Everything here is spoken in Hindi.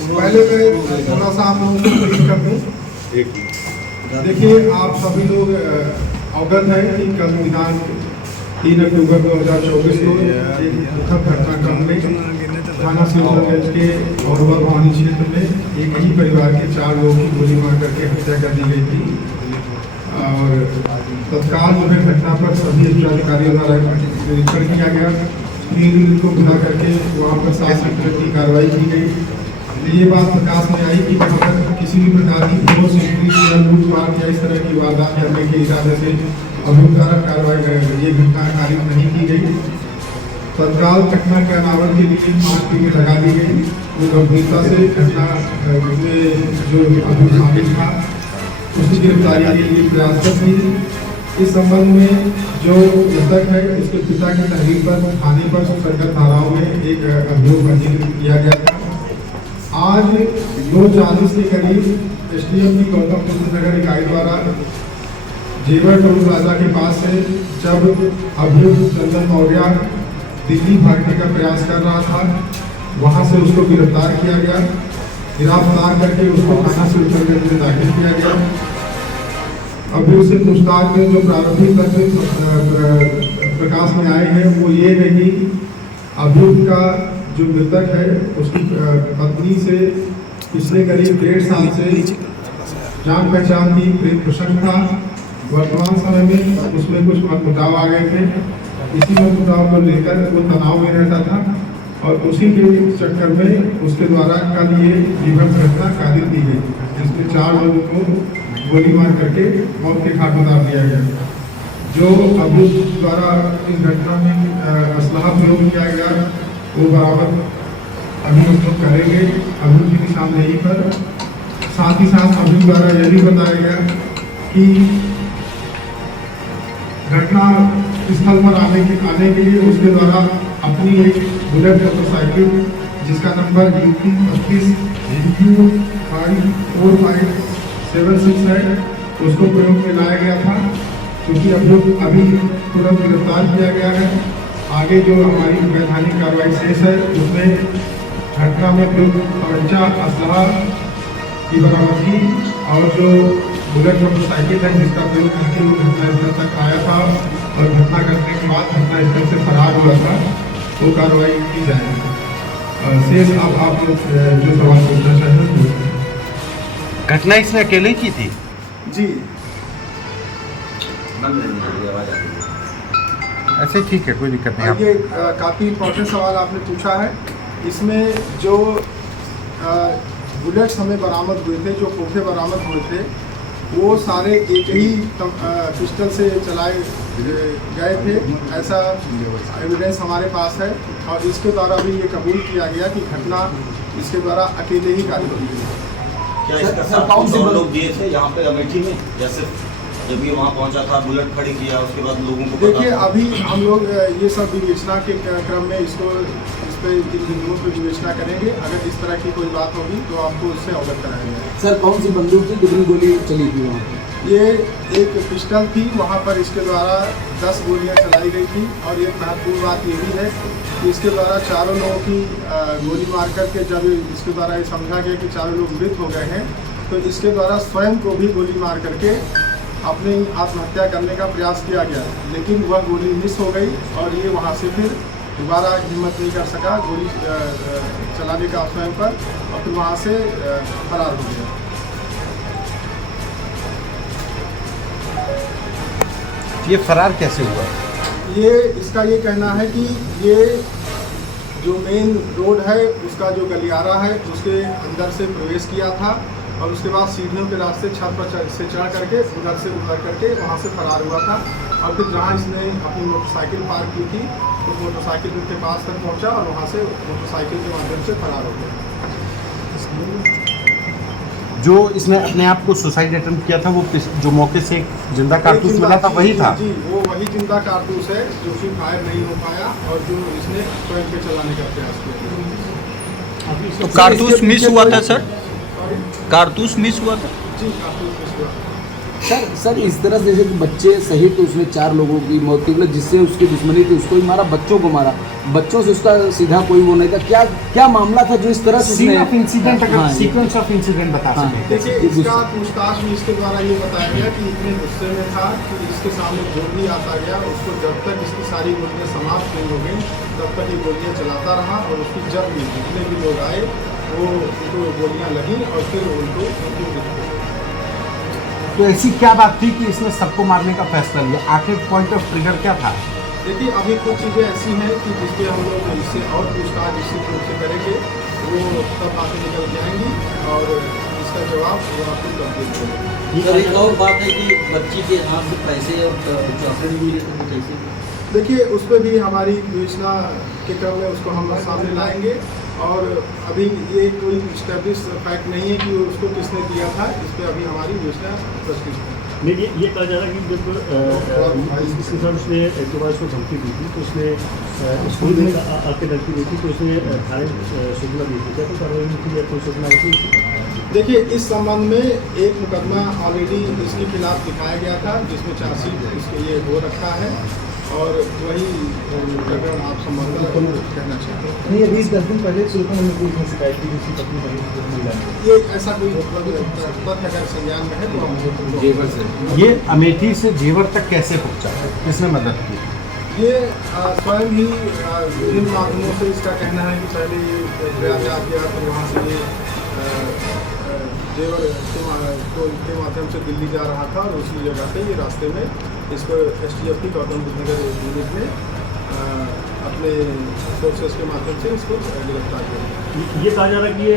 पहले मैं थोड़ा सा आप लोगों को ब्रीफ कर दूँ। देखिए, आप सभी लोग अवगत हैं कि कल दिनांक 3 अक्टूबर 2024 को एक दुखद घटनाक्रम में थाना सिवलगंज के औरवा भवानी क्षेत्र में एक ही परिवार के 4 लोगों की गोली मार करके हत्या कर दी गई थी। और तत्काल जो है घटना पर सभी अधिकारियों द्वारा निरीक्षण किया गया। 3 दिन को बुला करके वहाँ पर 7 सेक्टर की कार्रवाई की गई। ये बात प्रकाश में आई कि अगर किसी भी प्रकार की ठोस या लूटपाट या इस तरह की वारदात करने के इरादे से अभियुक्तात्मक कार्रवाई ये घटना कारित नहीं की गई। तत्काल घटना के अनावरण के लिए 5 टीमें लगा दी गई। वो गंभीरता से घटना में जो अभियुक्त शामिल था उसकी गिरफ्तारी के लिए प्रयासरत थी। इस संबंध में जो मृतक है उसके पिता की तहरीर पर थाने पर संगत धाराओं में एक अभियोग पंजीकृत किया गया था। आज 2:40 के करीब एसडीएम की गौतम बुद्ध नगर इकाई द्वारा जेवर टोल प्लाजा के पास से जब अभियुक्त चंदन मौर्य दिल्ली भागने का प्रयास कर रहा था, वहां से उसको गिरफ्तार किया गया। गिरफ्तार करके उसको थाना सिवलगंज में दाखिल किया गया। अभी उससे पूछताछ में जो प्रारंभिक तथ्य प्रकाश में आए हैं वो ये है कि अभियुक्त का जो मृतक है उसकी पत्नी से पिछले करीब 1.5 साल से जान पहचान की प्रेम प्रसंग था। वर्तमान समय में उसमें कुछ मतमुटाव आ गए थे। इसी मतमुटाव को लेकर वो तनाव में रहता था और उसी के चक्कर में उसके द्वारा कल ये विभत्स घटना कारित की गई, जिसमें 4 लोगों को गोली मार करके मौत के घाट उतार दिया गया। जो अभियुक्त द्वारा इस घटना में असलहा प्रयोग किया गया वो बराबर अभी हम लोग करेंगे अभियुक्त की निशानदेही पर। साथ ही साथ अभियुक्त द्वारा यह भी बताया गया कि घटना स्थल पर आने के लिए उसके द्वारा अपनी एक बुलेट मोटरसाइकिल जिसका नंबर UP 25 54576 है उसको प्रयोग में लाया गया था, क्योंकि अभियुक्त अभी तुरंत गिरफ्तार किया गया है। आगे जो हमारी वैधानिक कार्रवाई शेष है उसमें घटना में प्रयुक्त तमंचा असलहा की बरामदगी और जो बुलेट मोटरसाइकिल है जिसका प्रयोग करके वो घटनास्थल तक आया था और घटना करने के बाद घटनास्थल से फरार हुआ था, वो कार्रवाई की जाएगी। शेष अब आप लोग जो सवाल पूछना चाहें। घटना इसने अकेले की थी जी, ऐसे ठीक है, कोई दिक्कत नहीं। ये काफ़ी इम्पोर्टेंट सवाल आपने पूछा है। इसमें जो बुलेट्स हमें बरामद हुए थे, जो खोखे बरामद हुए थे, वो सारे एक ही पिस्टल से चलाए गए थे, ऐसा एविडेंस हमारे पास है। और इसके द्वारा भी ये कबूल किया गया कि घटना इसके द्वारा अकेले ही कारित की गई। क्या इसका साथ और लोग दिए थे यहाँ पे अमेठी में, जैसे जब ये वहाँ पहुँचा था बुलेट खड़ी किया उसके बाद लोगों को देखिए अभी हम लोग ये सब विवेचना के क्रम में इस पर इन बिंदुओं पर विवेचना करेंगे। अगर इस तरह की कोई बात होगी तो आपको उससे अवगत कराएंगे। सर कौन सी बंदूक थी, कितनी गोली चली थी वहाँ? ये एक पिस्टल थी, वहाँ पर इसके द्वारा 10 गोलियाँ चलाई गई थी। और एक महत्वपूर्ण बात ये भी है कि इसके द्वारा 4 लोगों की गोली मार करके जब इसके द्वारा ये समझा गया कि 4 लोग मृत हो गए हैं, तो इसके द्वारा स्वयं को भी गोली मार करके अपनी आत्महत्या करने का प्रयास किया गया, लेकिन वह गोली मिस हो गई और ये वहाँ से फिर दोबारा हिम्मत नहीं कर सका गोली चलाने का स्वयं पर, और फिर वहाँ से फरार हो गया। ये फरार कैसे हुआ? ये इसका ये कहना है कि ये जो मेन रोड है उसका जो गलियारा है उसके अंदर से प्रवेश किया था और उसके बाद सीढ़ियों के रास्ते छत पर से चढ़ करके उधर से उतर करके वहाँ से फरार हुआ था। और फिर जहाँ इसने अपनी मोटरसाइकिल पार्क की थी उस मोटरसाइकिल के पास तक पहुँचा और वहाँ से मोटरसाइकिल के माध्यम से फरार हो गया। जो इसने अपने आप को सुसाइड अटेम्प्ट किया था वो जो मौके से जिंदा कारतूस मिला था वही था? जी, वो वही जिंदा कारतूस है जो कि फायर नहीं हो पाया और जो इसने स्वयं पे चलाने का प्रयास किया। तो कारतूस मिस हुआ था सर? कारतूस मिस हुआ था? जी, कारतूस मिस हुआ। सर इस तरह से जैसे कि बच्चे सहित तो उसने 4 लोगों की मौत की, मतलब जिससे उसकी दुश्मनी थी उसको ही मारा, बच्चों को मारा, बच्चों से उसका सीधा कोई वो नहीं था, क्या क्या मामला था जो इस तरह से सीन उसने- ऑफ इंसिडेंट अगर हाँ, ये- सीक्वेंस ऑफ इंसिडेंट बता हाँ। सकें देखिए ये इसका गुस्सा- पूछताछ में इसके द्वारा ये बताया गया कि इतने गुस्से में था कि इसके सामने जो भी आता गया उसको जब तक इसकी सारी गोलियां समाप्त नहीं हो गई तब तक ये गोलियां चलाता रहा, और उसकी जब भी जितने भी लोग आए वो उनको गोलियां लगी और फिर उनको मृत्यु हुई। तो ऐसी क्या बात थी कि इसने सबको मारने का फैसला लिया? आखिर पॉइंट ऑफ ट्रिगर क्या था? देखिए अभी कुछ चीज़ें ऐसी हैं कि जिसके हम लोग इससे और पूछताछ निश्चित रूप से करेंगे, वो तब आगे निकल के आएंगी और इसका जवाब वो आपको तब देंगे। सर एक और बात है कि बच्ची के हाथ से पैसे और चॉकलेट भी मिले थे कैसे? देखिए उस पर भी हमारी विवेचना के क्रम में उसको हम सामने लाएंगे, और अभी ये कोई स्टैब्लिश फैक्ट नहीं है कि उसको किसने दिया था, इस पर अभी हमारी विवेचना प्रस्तुत है। नहीं ये कहा जा रहा है कि जब इसके साथ उसने एक दो बार उसको धमकी दी थी तो उसने स्कूल में आके धमकी दी थी तो उसने थाने सूचना दी थी, क्या कोई कार्रवाई नहीं की या कोई सूचना नहीं थी? देखिए इस संबंध में एक मुकदमा ऑलरेडी इसके खिलाफ दिखाया गया था जिसमें चार्जशीट इसके ये हो रखा है, और वही प्रकरण आप संबंध कहना चाहते हैं। नहीं अभी 10 दिन पहले सुल्तान ने पुलिस में शिकायत की उसकी पत्नी महिला ने। ये ऐसा कोई तथ्य अगर संज्ञान में है तो हम ये अमेठी से जेवर तक कैसे पहुंचा? किसने मदद की? ये स्वयं ही विभिन्न माध्यमों से इसका कहना है कि पहले ये प्रयागराज गया तो वहाँ से ये जेवर के माध्यम से दिल्ली जा रहा था, और उसी जगह पे ये रास्ते में इसको STF की गौतम बुद्ध नगर यूनिट ने अपने फोर्सेस के माध्यम से इसको गिरफ्तार किया। ये कहा जा रहा है कि ये